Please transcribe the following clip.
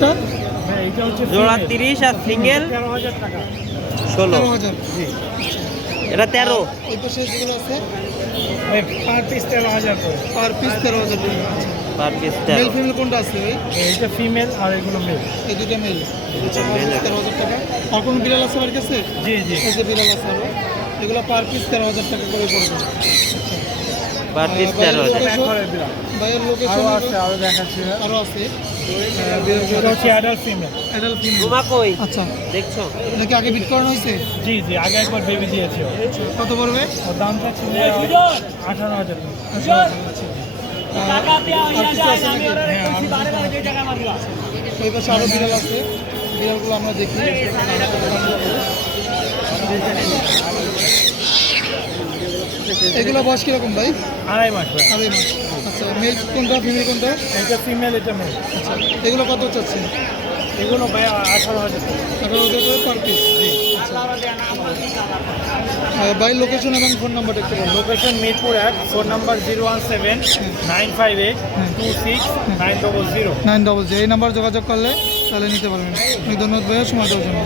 হ্যাঁ এটা হচ্ছে জোড়া তিরিশ আর সিঙ্গেল ষোলো। এটা তেরো। পার পিস তেরো হাজার পার পিস তেরো হাজার পার পিস মেল ফিমেল কোনটা আছে ফিমেল আর এগুলো মেল এই দুটো মেল। তেরো হাজার টাকা। আর কোনো বিড়াল আছে আমার কাছে? জি জি। এই যে বিড়াল আছে আরও। এগুলো পার পিস তেরো হাজার টাকা করে পড়বে পার পিস তেরো হাজার। ভাইয়ের আরও লোকেশন আছে আরও দেখাচ্ছি আরও আছে। এটা হচ্ছে অ্যাডাল্ট ফিমেল অ্যাডাল্ট ফিমেল তোমা কই? আচ্ছা। দেখছ? এটা কি আগে বিট করানো হয়েছে? জি জি আগে একবার বেবি দিয়েছে কত পড়বে? ওর দাম থাকছে আঠারো হাজার টাকা। আচ্ছা, আচ্ছা। আর- আর কিছু আছে নাকি? হ্যাঁ ওই পাশে আরও বিড়াল আছে। বিড়ালগুলো আমরা দেখি। এগুলো বয়স কীরকম ভাই? আড়াই মাস আড়াই মাস। আচ্ছা মেল কোনটা ফিমেল কোনটা? এটা ফিমেল এটা মেল আচ্ছা এগুলো কত চাচ্ছেন? এগুলো ভাই আঠারো হাজার আঠারো হাজার করে পার পিস বাইরের লোকেশন এবং ফোন নাম্বারটা একটু লোকেশন মিরপুর এক phone number zero one seven nine five eight two six nine double zero nine double zero এই নাম্বার যোগাযোগ করলে তাহলে নিতে পারবেন। অনেক ধন্যবাদ ভাইয়া সময় দেওয়ার জন্য।